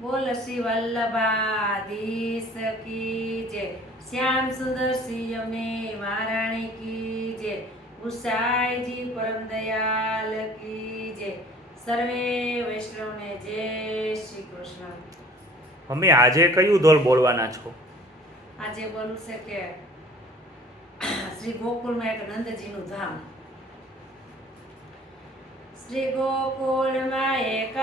બોલ શ્રી વલ્લભાધીશ કી જય. શ્યામ સુંદર શ્રી અમને મહારાણી કી જય. ગુસાઈજી પરમ દયાલ કી જય. સર્વે વૈષ્ણવને જય શ્રી કૃષ્ણ. મમ્મી આજે કયું ધોળ બોલવાના છો? આજે બોલું છે કે શ્રી ગોકુળમાં એક નંદજીનું ધામ. શ્રી ગોકુળમાં એક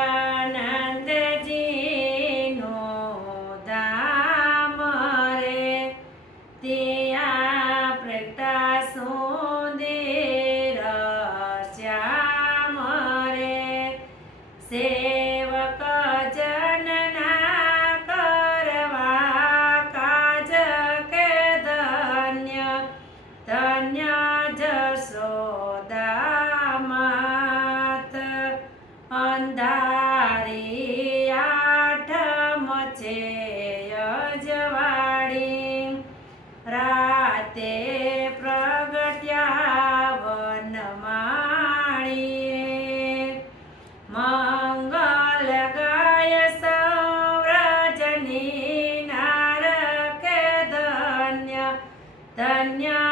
અંધારી આઠમ છે અજવાળી. રાતે પ્રગટ્યા વનમાળી મંગલ ગાય સૌરજની નારકે ધન્ય ધન્ય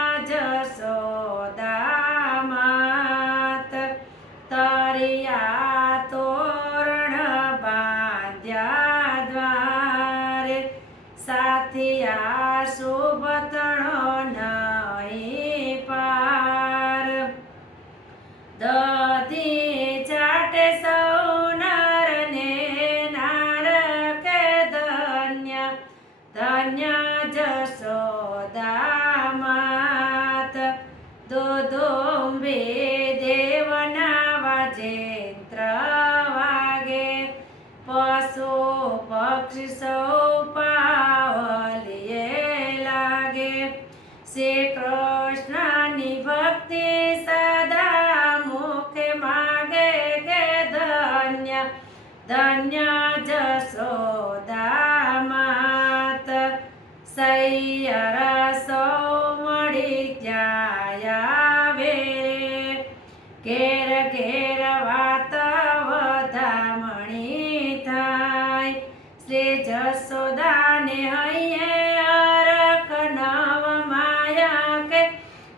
ધન્ય જશોદા માત દોદોંબે દેવના વાજેન્દ્ર વાગે પશુ પક્ષી સૌ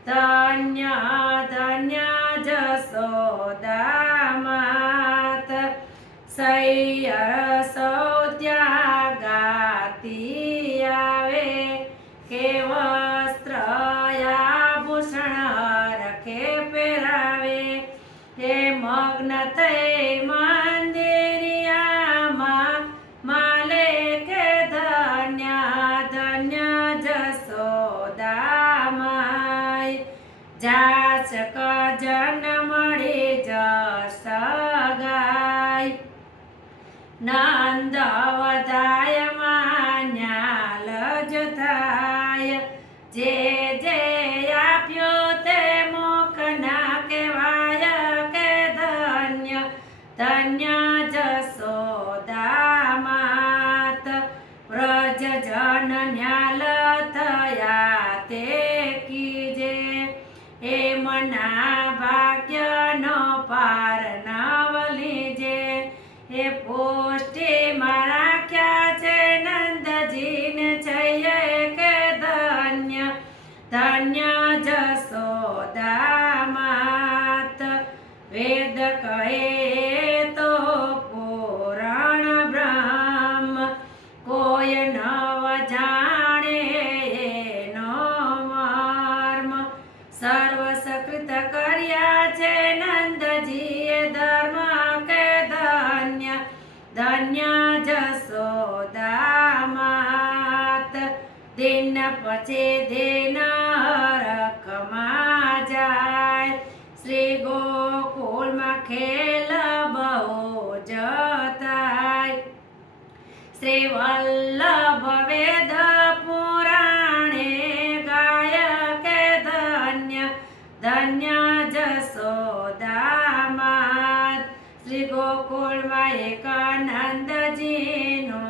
ધન્ય ધન્ય જશોદા માત સૈયર સૌ ત્યાં ગાતી આવે કે વસ્ત્ર આભૂષણ રખે પહેરાવે હે મગ્ન થઈ મંદિરિયામાં જાચક જન મળે જસ ગાય નંદ વધાય માન્યાલ જ થાય. જે જે આપ્યો તે મુખ ના કહેવાય કે ધન્ય. ધન્ય பணா ધન્ય જશોદા માત દિન પછે દિન રખમાં જાય શ્રી ગોકુળમાં ખેલ બહુ જતાય શ્રી વલ્લભ નંદજીનો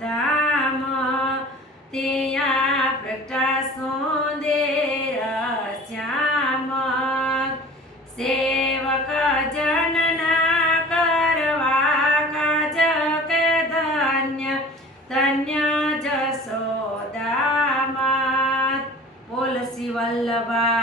ધામ ત્યાં પ્રગટા સુંદર શ્યામ સેવક જનના કરવા કાજ કે ધન્ય જશોદામાં બોલ શિવલ્લભા